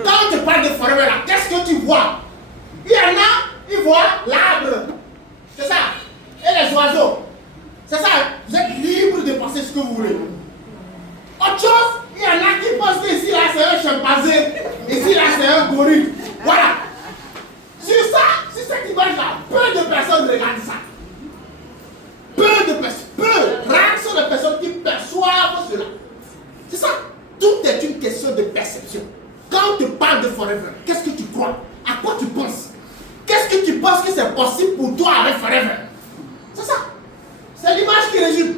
Quand on te parle de forever, là, qu'est-ce que tu vois? Il y en a, ils voient l'arbre. C'est ça. Et les oiseaux. C'est ça. Vous êtes libre de penser ce que vous voulez. Autre chose, il y en a qui pensent que ici, là, c'est un chimpanzé. Ici, là, c'est un gorille. Voilà. Sur ça, sur cette image-là, peu de personnes regardent ça. Peu de personnes, rares sont les personnes qui perçoivent cela. C'est ça. Tout est une question de perception. Quand on te parle de forever, qu'est-ce que tu crois? À quoi tu penses? Qu'est-ce que tu penses que c'est possible pour toi avec forever? C'est ça. C'est l'image qui résume.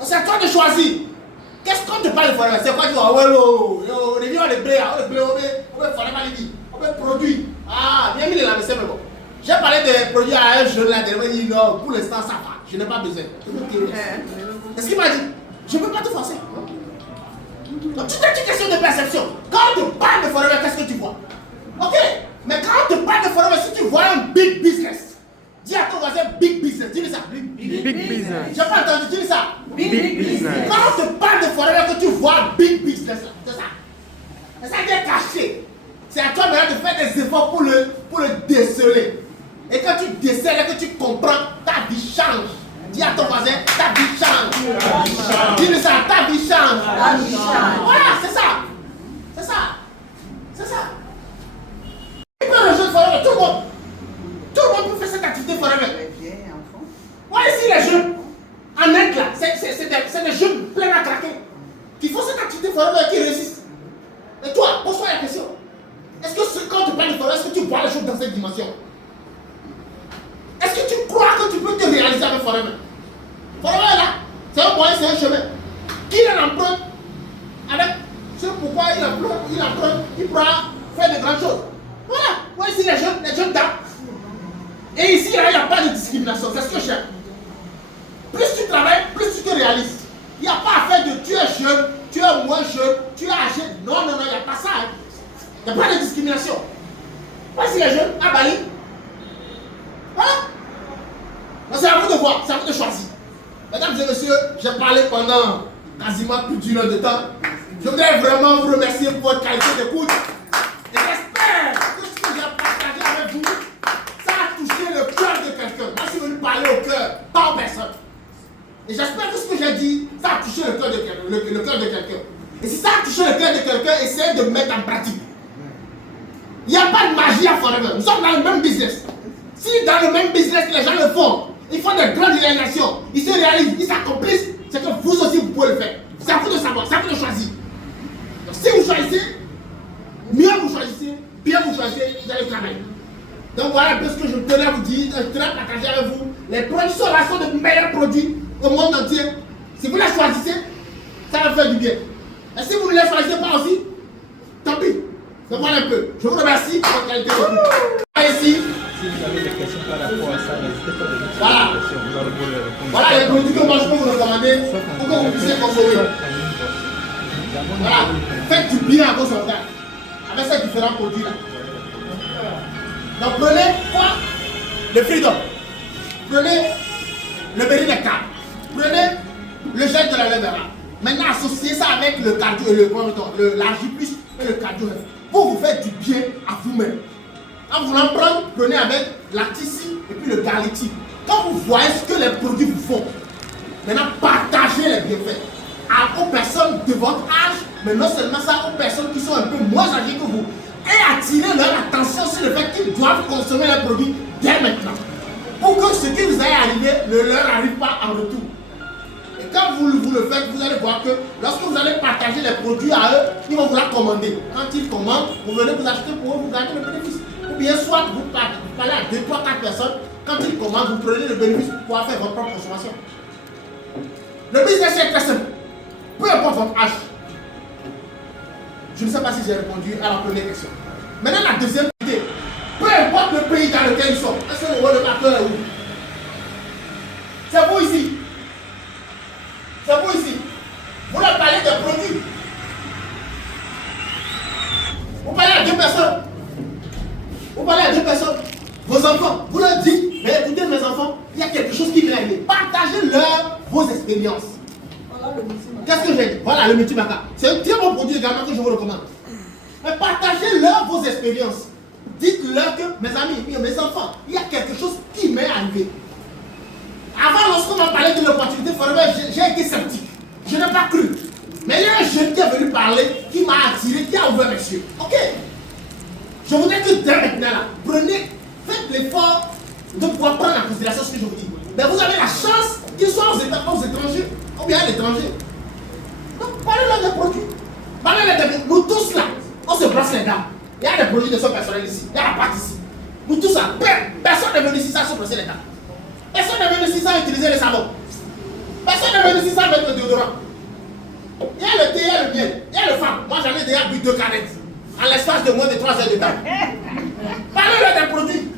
C'est à toi de choisir. Qu'est-ce qu'on te parle de forever? C'est quoi tu vois? On est on est forever, on est produit. Ah, bien mis la vaisselle, mais bon. J'ai parlé des produits à un jeune là, il dit non, pour l'instant ça va, je n'ai pas besoin. Est-ce qu'il m'a dit? Je ne peux pas te forcer. Donc tout est une question de perception. Quand on te parle de forever, qu'est-ce que tu vois? Ok, mais quand on te parle de forever, si tu vois un big business, dis à ton voisin big business, dis-lui ça. Big business. J'ai pas entendu, dis-lui ça. Big business. Quand on te parle de forever, que tu vois big business, c'est ça. C'est ça qui est caché. C'est à toi maintenant de faire des efforts pour le déceler. Et quand tu décèles et que tu comprends, ta vie change. Dis à ton voisin, ta vie change. Dis-lui ça, ta vie change. Voilà, c'est ça. C'est ça. C'est ça. Il peut rejoindre forever, tout le monde. Tout le monde peut faire cette activité forever. Voilà ici les jeunes. En Inde là, c'est des jeunes pleins à craquer. Qui font cette activité forever et qui résistent. Et toi, pose-toi la question. Est-ce que quand tu parles de forever, est-ce que tu vois les choses dans cette dimension? Est-ce que tu crois que tu peux te réaliser avec forever? Forever là, c'est un moyen, c'est un chemin. Qui l'emprunte avec ce pourquoi il emprunte, il pourra faire de grandes choses. Voilà. Moi ici les jeunes tapent. Et ici, il n'y a pas de discrimination, c'est ce que j'aime. Plus tu travailles, plus tu te réalises. Il n'y a pas à faire de tu es jeune, tu es moins jeune, tu es âgé. Non, il n'y a pas ça. Hein. Il n'y a pas de discrimination. Voici les jeunes à Bali. Voilà. C'est à vous de voir, c'est à vous de choisir. Mesdames et messieurs, j'ai parlé pendant quasiment plus d'une heure de temps. Je voudrais vraiment vous remercier pour votre qualité d'écoute. Et j'espère que ce que j'ai partagé avec vous, ça a touché le cœur de quelqu'un. Moi, je suis venu parler au cœur, pas aux personnes. Et j'espère que ce que j'ai dit, ça a touché le cœur de quelqu'un. Et si ça a touché le cœur de quelqu'un, essayez de mettre en pratique. Il n'y a pas de magie à forever. Nous sommes dans le même business. Si dans le même business les gens le font, ils font des grandes réalisations, ils se réalisent, ils s'accomplissent, c'est que vous aussi vous pouvez le faire. C'est à vous de savoir, c'est à vous de choisir. Donc si vous choisissez, mieux vous choisissez, bien vous choisissez, vous allez travailler. Donc voilà un peu ce que je tenais à vous dire, je tenais à partager avec vous. Les produits sont là, sont de meilleurs produits au monde entier. Si vous les choisissez, ça va faire du bien. Et si vous ne les choisissez pas aussi, tant pis. Donc voilà un peu. Je vous remercie pour votre qualité de vie. Ici. Si vous avez des questions par rapport à ça, n'hésitez pas de nous Voilà. poser des questions. Nous allons vous les répondre. Voilà les produits que moi je peux vous recommander pour que vous puissiez consommer. Voilà. Faites du bien à vos organes avec ces différents produits là. Donc prenez quoi? Le Freedom. Prenez le Berry Nectar. Prenez le gel de la lèvre. Maintenant associez ça avec le cardio, l'argipus et le cardio pour vous faire du bien à vous-même. En voulant prendre, prenez avec l'acticine et puis le garlic. Quand vous voyez ce que les produits vous font, maintenant partagez les bienfaits aux personnes de votre âge, mais non seulement ça, aux personnes qui sont un peu moins âgées que vous, et attirez leur attention sur le fait qu'ils doivent consommer les produits dès maintenant. Pour que ce qui vous est arrivé ne leur arrive pas en retour. Et quand vous le faites, vous allez voir que lorsque vous allez partager les produits à eux, ils vont vous la commander. Quand ils commandent, vous venez vous acheter pour eux, vous gagnez le bénéfice. Ou bien soit vous parlez à 2, 3, 4 personnes, quand ils commandent, vous prenez le bénéfice pour pouvoir faire votre propre consommation. Le business est très simple. Peu importe votre âge. Je ne sais pas si j'ai répondu à la première question. Maintenant la deuxième idée. Peu importe le pays dans lequel ils sont. Est-ce que le marqueur est où? C'est vous ici. C'est vous ici. Vous leur parlez des produits. Vous parlez à 2 personnes. Vous parlez à 2 personnes. Vos enfants. Vous leur dites, mais écoutez mes enfants, il y a quelque chose qui m'est arrivé. Partagez-leur vos expériences. Qu'est-ce que j'ai dit? Voilà le multimaca. C'est un très bon produit également que je vous recommande. Mais partagez-leur vos expériences. Dites-leur que, mes amis, mes enfants, il y a quelque chose qui m'est arrivé. Avant, lorsqu'on m'a parlé de l'opportunité forever, j'ai été sceptique. Je n'ai pas cru. Mais il y a un jeune qui est venu parler, qui m'a attiré, qui a ouvert mes yeux. Ok. Je voudrais que dès maintenant, là, faites l'effort de pouvoir prendre en considération ce que je vous dis. Mais vous avez la chance qu'ils soient aux étrangers, ou bien à l'étranger. Donc, parlez-leur des produits. Parlez-leur des produits. Nous tous là, on se brosse les dents. Il y a des produits de soins personnels ici. Il y a la pâte ici. Nous tous là, personne n'est venu ici sans se brosser les dents. Personne n'est venu ici sans utiliser le savon. Personne n'est venu ici sans mettre le déodorant. Il y a le thé, il y a le miel, il y a le fan. Moi j'en ai déjà bu 2 canettes. En l'espace de moins de 3 heures de temps. Parlez-leur des produits.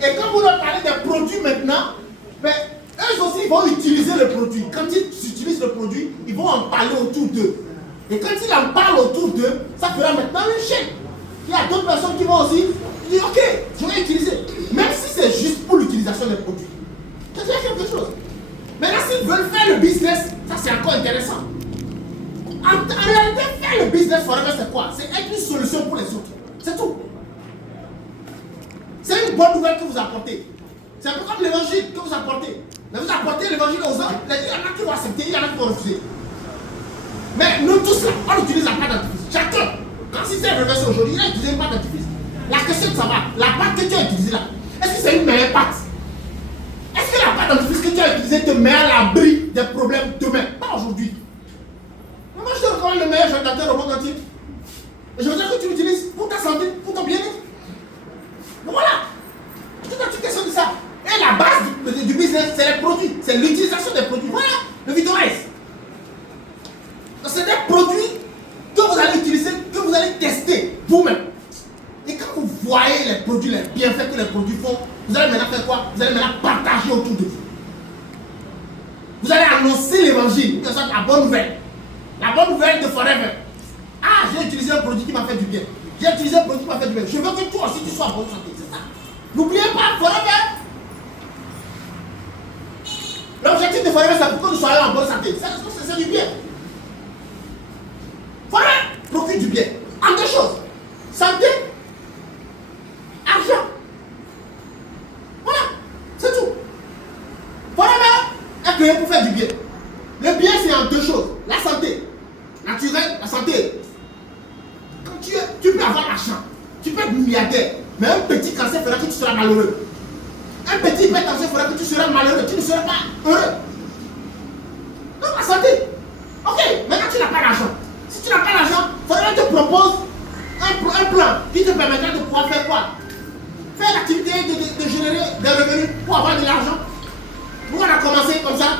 Et quand vous leur parlez des produits maintenant, ben, eux aussi ils vont utiliser le produit. Quand ils utilisent le produit, ils vont en parler autour d'eux. Et quand ils en parlent autour d'eux, ça fera maintenant une chaîne. Il y a d'autres personnes qui vont aussi dire ok, je vais utiliser. Même si c'est juste pour l'utilisation des produits. C'est déjà quelque chose. Maintenant, s'ils veulent faire le business, ça c'est encore intéressant. En réalité, faire le business forever, c'est quoi? C'est être une solution pour les autres. C'est tout. C'est une bonne nouvelle que vous apportez. C'est un peu comme l'évangile que vous apportez. Mais vous apportez l'évangile aux autres, il y en a qui vont accepter, il y en a qui vont refuser. Mais nous tous là, on utilise la pâte dentifrice. Chacun, quand si c'est reversé aujourd'hui, il a utilisé une pâte dentifrice. La question de savoir, la pâte que tu as utilisée là, est-ce que c'est une meilleure pâte? Est-ce que la pâte dentifrice que tu as utilisée te met à l'abri des problèmes demain? Pas aujourd'hui. Mais moi je te recommande le meilleur jetateur au monde entier. Et je voudrais que tu l'utilises pour ta santé, pour ton bien-être. Donc voilà. Tout à tu questionnes de ça. Et la base du business, c'est les produits. C'est l'utilisation des produits. Voilà, le Vitorize. Donc c'est des produits que vous allez utiliser, que vous allez tester vous-même. Et quand vous voyez les produits, les bienfaits que les produits font, vous allez maintenant faire quoi? Vous allez maintenant partager autour de vous. Vous allez annoncer l'évangile, que ce soit la bonne nouvelle. La bonne nouvelle de Forever. Ah, j'ai utilisé un produit qui m'a fait du bien. J'ai utilisé un produit qui m'a fait du bien. Je veux que toi aussi tu sois en bonne santé. C'est ça. N'oubliez pas, Forever. L'objectif de Forever, c'est pour que nous soyons en bonne santé. C'est du bien. Forever procure du bien. En 2 choses. Santé, argent. Voilà. C'est tout. Forever est créé pour faire du bien. Le bien, c'est en 2 choses. La santé. Naturelle, la santé. Quand tu peux avoir l'argent, tu peux être milliardaire, mais un petit cancer fera que tu seras malheureux. Un petit cancer fera que tu seras malheureux, tu ne seras pas heureux. Donc la santé. Ok, maintenant tu n'as pas d'argent. Si tu n'as pas d'argent, Forever te propose un plan qui te permettra de pouvoir faire quoi? Faire l'activité de générer des revenus pour avoir de l'argent. Nous on a commencé comme ça.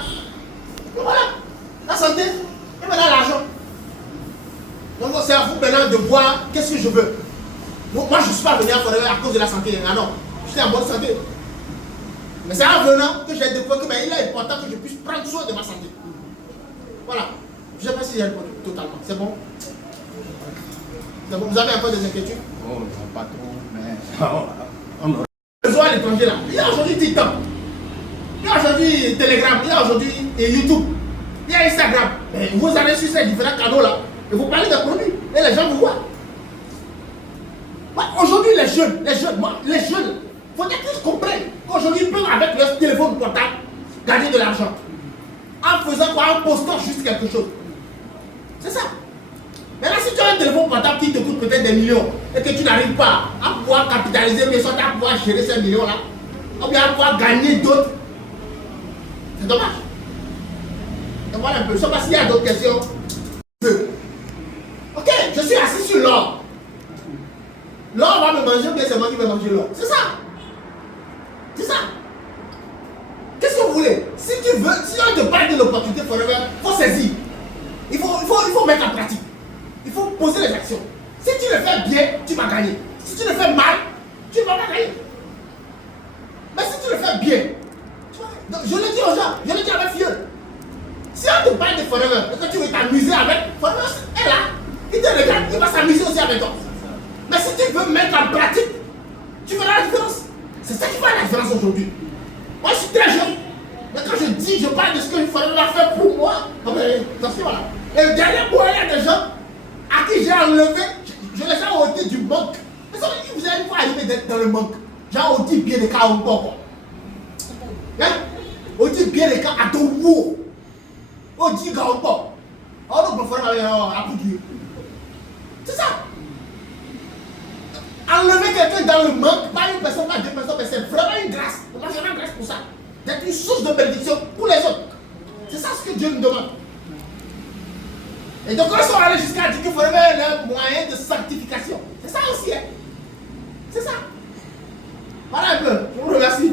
Donc voilà, la santé et maintenant l'argent. Donc c'est à vous maintenant de voir qu'est-ce que je veux. Donc, moi je ne suis pas venu à Forever à cause de la santé. Ah non, je suis en bonne santé. Mais c'est en venant que j'ai découvert qu'il est important que je puisse prendre soin de ma santé. Voilà. Je ne sais pas si j'ai répondu totalement. C'est bon? C'est bon? Vous avez encore des inquiétudes? Oh, non, pas trop, mais on aura. Besoin à l'étranger là. Il y a aujourd'hui TikTok. Il y a aujourd'hui Telegram. Il y a aujourd'hui YouTube. Il y a Instagram. Et vous allez sur ces différents canaux là. Et vous parlez de produits. Et les gens vous voient. Aujourd'hui, les jeunes, il faut qu'ils comprennent qu'aujourd'hui, ils peuvent, avec leur téléphone portable, gagner de l'argent. En faisant quoi? En postant juste quelque chose. C'est ça. Maintenant, si tu as un téléphone portable qui te coûte peut-être des millions et que tu n'arrives pas à pouvoir capitaliser, mais soit à pouvoir gérer ces millions-là, ou bien à pouvoir gagner d'autres, c'est dommage. Donc voilà un peu. Je ne sais pas s'il y a d'autres questions. Ok, je suis assis sur l'or. L'or va me manger ou bien c'est moi qui vais manger l'or. C'est ça. C'est ça. Qu'est-ce que vous voulez? Si tu veux, si on te parle de l'opportunité forever, il faut saisir. Il faut mettre en pratique. Il faut poser les actions. Si tu le fais bien, tu vas gagner. Si tu le fais mal, tu ne vas pas gagner. Mais si tu le fais bien, tu vas gagner. Donc, je le dis aux gens, je le dis avec Fieu. Si on te parle de forever et que tu veux t'amuser avec, forever est là. Il te regarde, il va s'amuser aussi avec toi. Mais si tu veux mettre en pratique, tu verras la différence. C'est ça qui fait la différence aujourd'hui. Moi, je suis très jeune. Mais quand je dis, je parle de ce qu'il faudrait faire pour moi, attention, voilà. Et derrière moi, il y a des gens à qui j'ai enlevé, je les gens ont été du manque. Mais ça, vous allez pas arriver d'être dans le manque. Genre, on dit bien des cas encore. Hein? On dit bien des cas à ton mot. On dit gars encore. On ne peut pas faire un coup de. C'est ça. Enlever quelqu'un dans le manque, pas une personne, pas deux personnes, mais c'est vraiment une grâce. On va faire une grâce pour ça. D'être une source de bénédiction pour les autres. C'est ça ce que Dieu nous demande. Et donc, quand ils sont allés jusqu'à dire qu'il faudrait un moyen de sanctification. C'est ça aussi. Hein? C'est ça. Voilà un peu. Je vous remercie.